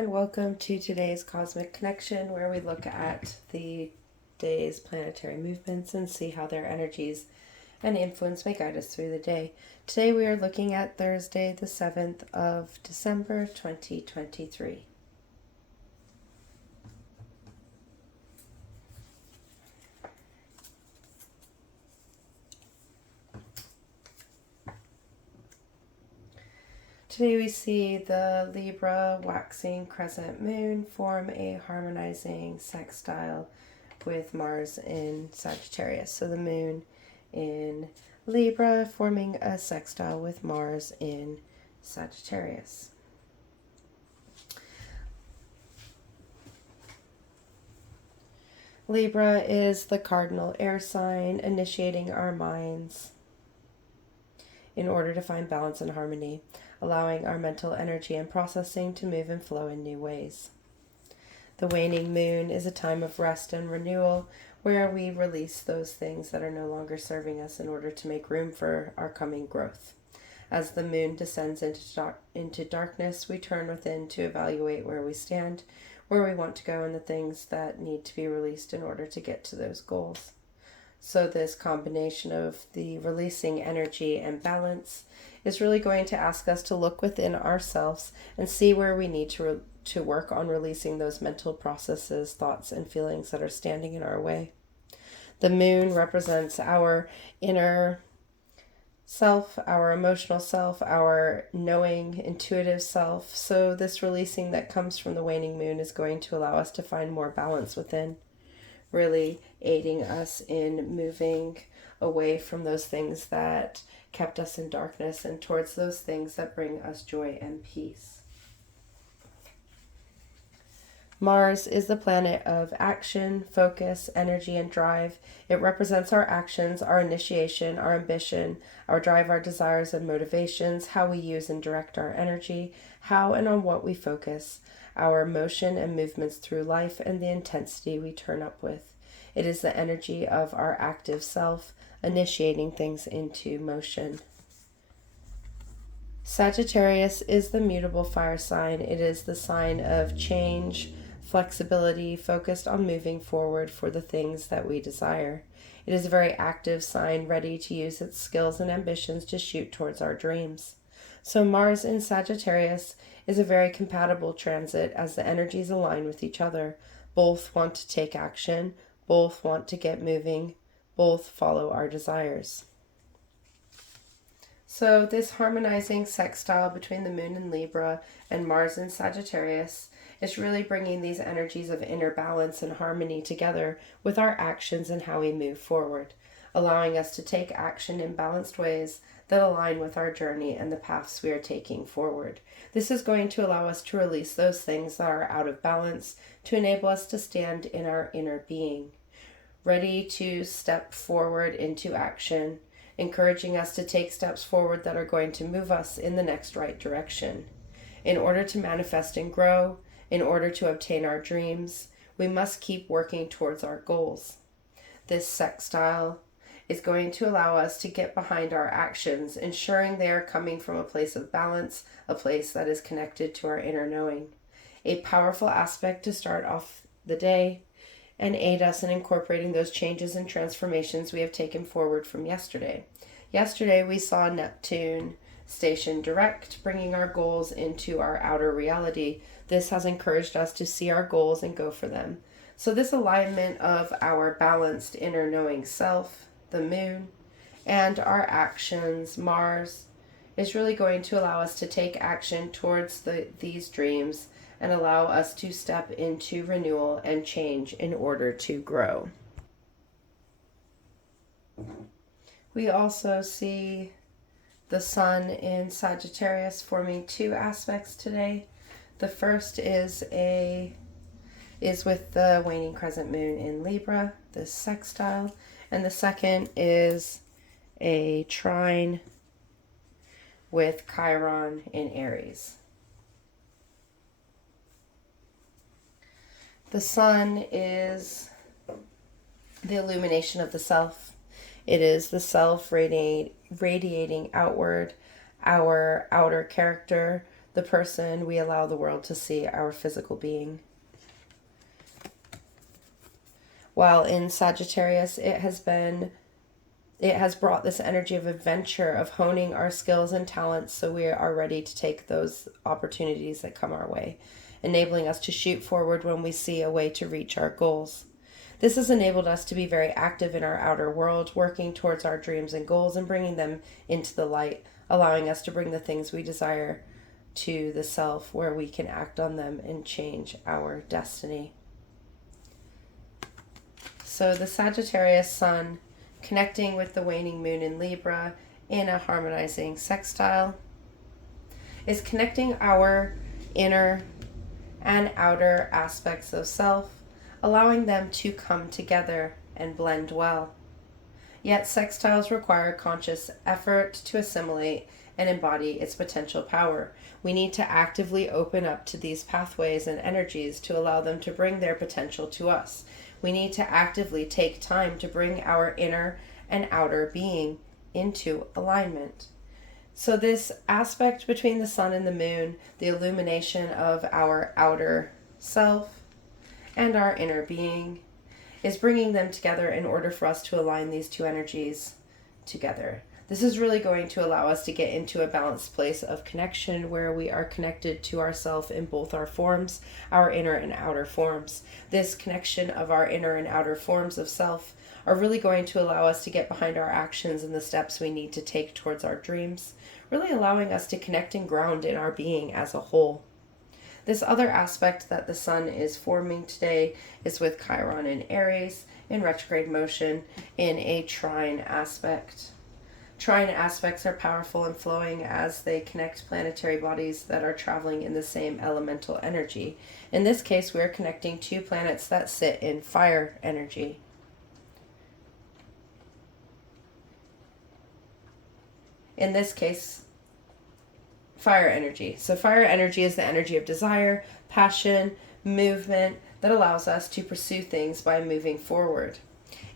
and welcome to today's Cosmic Connection, where we look at the day's planetary movements and see how their energies and influence may guide us through the day. Today we are looking at Thursday, the 7th of December, 2023. Today we see the Libra waxing crescent moon form a harmonizing sextile with Mars in Sagittarius. So the moon in Libra forming a sextile with Mars in Sagittarius. Libra is the cardinal air sign, initiating our minds in order to find balance and harmony, allowing our mental energy and processing to move and flow in new ways. The waning moon is a time of rest and renewal, where we release those things that are no longer serving us in order to make room for our coming growth. As the moon descends into darkness, we turn within to evaluate where we stand, where we want to go, and the things that need to be released in order to get to those goals. So this combination of the releasing energy and balance is really going to ask us to look within ourselves and see where we need to work on releasing those mental processes, thoughts, and feelings that are standing in our way. The moon represents our inner self, our emotional self, our knowing, intuitive self. So this releasing that comes from the waning moon is going to allow us to find more balance within, really aiding us in moving away from those things that kept us in darkness and towards those things that bring us joy and peace. Mars is the planet of action, focus, energy, and drive. It represents our actions, our initiation, our ambition, our drive, our desires and motivations, how we use and direct our energy, how and on what we focus, our motion and movements through life, and the intensity we turn up with. It is the energy of our active self, initiating things into motion. Sagittarius is the mutable fire sign. It is the sign of change, flexibility, focused on moving forward for the things that we desire. It is a very active sign, ready to use its skills and ambitions to shoot towards our dreams. So Mars in Sagittarius is a very compatible transit as the energies align with each other. Both want to take action, both want to get moving, both follow our desires. So this harmonizing sextile between the moon in Libra and Mars in Sagittarius is really bringing these energies of inner balance and harmony together with our actions and how we move forward, allowing us to take action in balanced ways that align with our journey and the paths we are taking forward. This is going to allow us to release those things that are out of balance to enable us to stand in our inner being, ready to step forward into action, encouraging us to take steps forward that are going to move us in the next right direction. In order to manifest and grow, in order to obtain our dreams, we must keep working towards our goals. This sextile is going to allow us to get behind our actions, ensuring they are coming from a place of balance, a place that is connected to our inner knowing. A powerful aspect to start off the day and aid us in incorporating those changes and transformations we have taken forward from yesterday. Yesterday we saw Neptune station direct, bringing our goals into our outer reality. This has encouraged us to see our goals and go for them. So this alignment of our balanced inner knowing self, the moon, and our actions, Mars, is really going to allow us to take action towards these dreams and allow us to step into renewal and change in order to grow. We also see the sun in Sagittarius forming two aspects today. The first is with the waning crescent moon in Libra, this sextile, and the second is a trine with Chiron in Aries. The sun is the illumination of the self. It is the self radiating outward, our outer character, the person we allow the world to see, our physical being. While in Sagittarius, it has brought this energy of adventure, of honing our skills and talents so we are ready to take those opportunities that come our way, enabling us to shoot forward when we see a way to reach our goals. This has enabled us to be very active in our outer world, working towards our dreams and goals and bringing them into the light, allowing us to bring the things we desire to the self where we can act on them and change our destiny. So the Sagittarius sun connecting with the waning moon in Libra in a harmonizing sextile is connecting our inner and outer aspects of self, allowing them to come together and blend well. Yet sextiles require conscious effort to assimilate and embody its potential power. We need to actively open up to these pathways and energies to allow them to bring their potential to us. We need to actively take time to bring our inner and outer being into alignment. So this aspect between the sun and the moon, the illumination of our outer self and our inner being, is bringing them together in order for us to align these two energies together. This is really going to allow us to get into a balanced place of connection where we are connected to ourself in both our forms, our inner and outer forms. This connection of our inner and outer forms of self are really going to allow us to get behind our actions and the steps we need to take towards our dreams, really allowing us to connect and ground in our being as a whole. This other aspect that the sun is forming today is with Chiron in Aries in retrograde motion in a trine aspect. Trine aspects are powerful and flowing as they connect planetary bodies that are traveling in the same elemental energy. In this case, we are connecting two planets that sit in fire energy. In this case, fire energy. So fire energy is the energy of desire, passion, movement that allows us to pursue things by moving forward.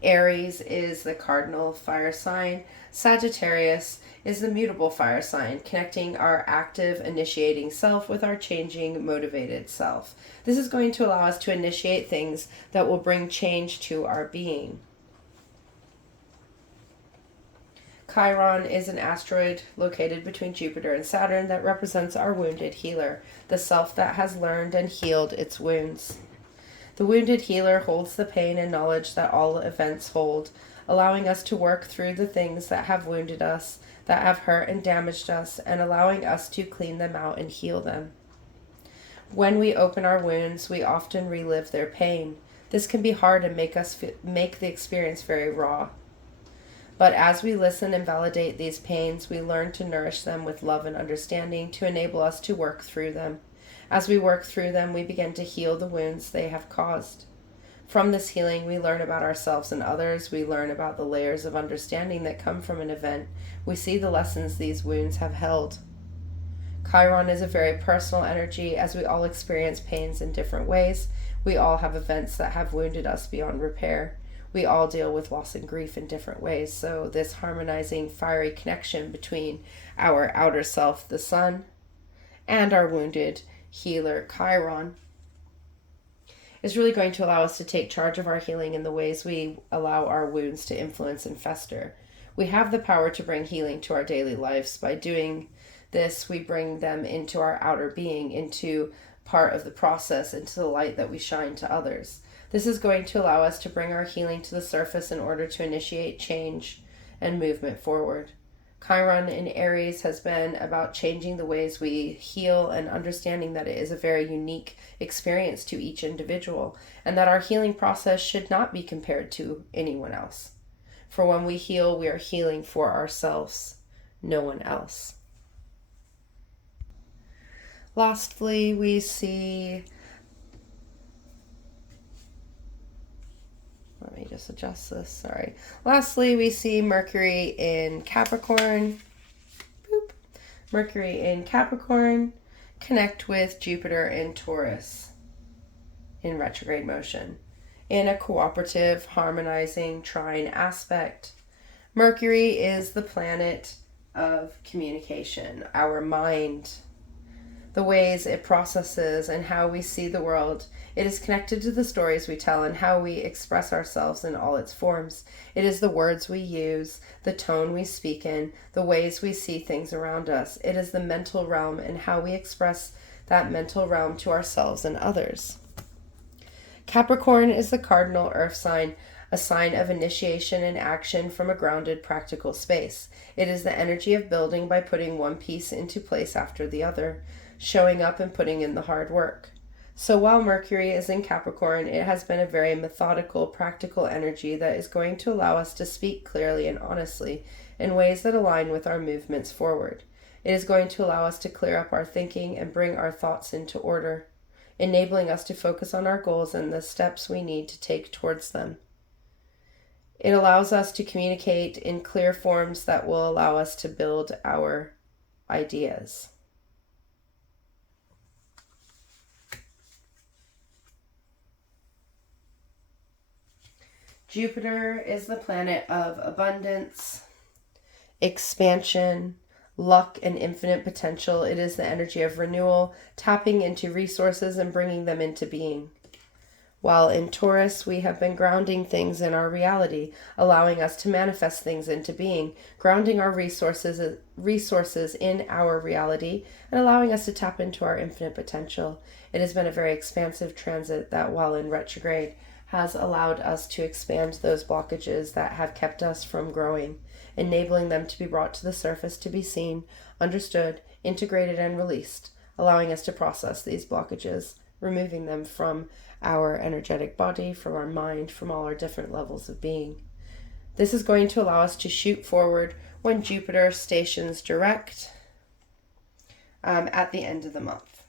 Aries is the cardinal fire sign. Sagittarius is the mutable fire sign, connecting our active, initiating self with our changing, motivated self. This is going to allow us to initiate things that will bring change to our being. Chiron is an asteroid located between Jupiter and Saturn that represents our wounded healer, the self that has learned and healed its wounds. The wounded healer holds the pain and knowledge that all events hold, allowing us to work through the things that have wounded us, that have hurt and damaged us, and allowing us to clean them out and heal them. When we open our wounds, we often relive their pain. This can be hard and make the experience very raw. But as we listen and validate these pains, we learn to nourish them with love and understanding to enable us to work through them. As we work through them, we begin to heal the wounds they have caused. From this healing, we learn about ourselves and others. We learn about the layers of understanding that come from an event. We see the lessons these wounds have held. Chiron is a very personal energy as we all experience pains in different ways. We all have events that have wounded us beyond repair. We all deal with loss and grief in different ways. So this harmonizing, fiery connection between our outer self, the sun, and our wounded healer, Chiron, is really going to allow us to take charge of our healing in the ways we allow our wounds to influence and fester. We have the power to bring healing to our daily lives. By doing this, we bring them into our outer being, into part of the process, into the light that we shine to others. This is going to allow us to bring our healing to the surface in order to initiate change and movement forward. Chiron in Aries has been about changing the ways we heal and understanding that it is a very unique experience to each individual and that our healing process should not be compared to anyone else. For when we heal, we are healing for ourselves, no one else. Lastly, we see... Let me just adjust this, sorry. Lastly, we see Mercury in Capricorn. Boop. Mercury in Capricorn connect with Jupiter in Taurus in retrograde motion in a cooperative, harmonizing trine aspect. Mercury is the planet of communication, our mind. the ways it processes and how we see the world. It is connected to the stories we tell and how we express ourselves in all its forms. It is the words we use, the tone we speak in, the ways we see things around us. It is the mental realm and how we express that mental realm to ourselves and others. Capricorn is the cardinal earth sign, a sign of initiation and action from a grounded, practical space. It is the energy of building by putting one piece into place after the other, showing up and putting in the hard work. So while Mercury is in Capricorn, it has been a very methodical, practical energy that is going to allow us to speak clearly and honestly in ways that align with our movements forward. It is going to allow us to clear up our thinking and bring our thoughts into order, enabling us to focus on our goals and the steps we need to take towards them. It allows us to communicate in clear forms that will allow us to build our ideas. Jupiter is the planet of abundance, expansion, luck, and infinite potential. It is the energy of renewal, tapping into resources and bringing them into being. While in Taurus, we have been grounding things in our reality, allowing us to manifest things into being, grounding our resources in our reality, and allowing us to tap into our infinite potential. It has been a very expansive transit that, while in retrograde, has allowed us to expand those blockages that have kept us from growing, enabling them to be brought to the surface to be seen, understood, integrated, and released, allowing us to process these blockages, removing them from our energetic body, from our mind, from all our different levels of being. This is going to allow us to shoot forward when Jupiter stations direct at the end of the month.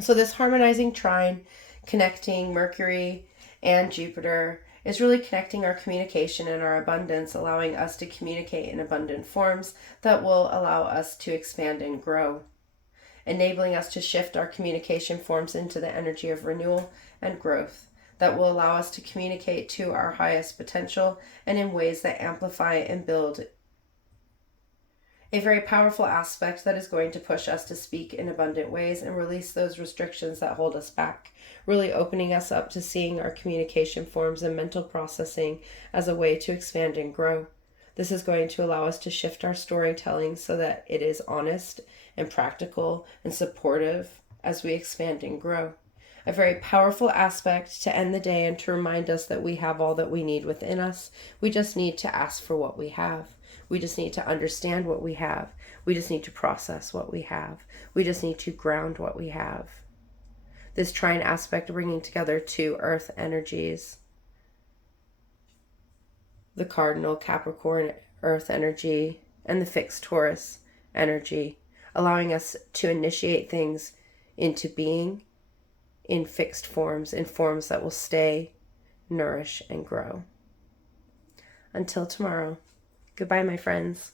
So this harmonizing trine connecting Mercury and Jupiter is really connecting our communication and our abundance, allowing us to communicate in abundant forms that will allow us to expand and grow, enabling us to shift our communication forms into the energy of renewal and growth that will allow us to communicate to our highest potential and in ways that amplify and build a very powerful aspect that is going to push us to speak in abundant ways and release those restrictions that hold us back, really opening us up to seeing our communication forms and mental processing as a way to expand and grow. This is going to allow us to shift our storytelling so that it is honest and practical and supportive as we expand and grow. A very powerful aspect to end the day and to remind us that we have all that we need within us. We just need to ask for what we have. We just need to understand what we have. We just need to process what we have. We just need to ground what we have. This trine aspect bringing together two earth energies, the cardinal Capricorn earth energy and the fixed Taurus energy, allowing us to initiate things into being in fixed forms, in forms that will stay, nourish, and grow. Until tomorrow, goodbye, my friends.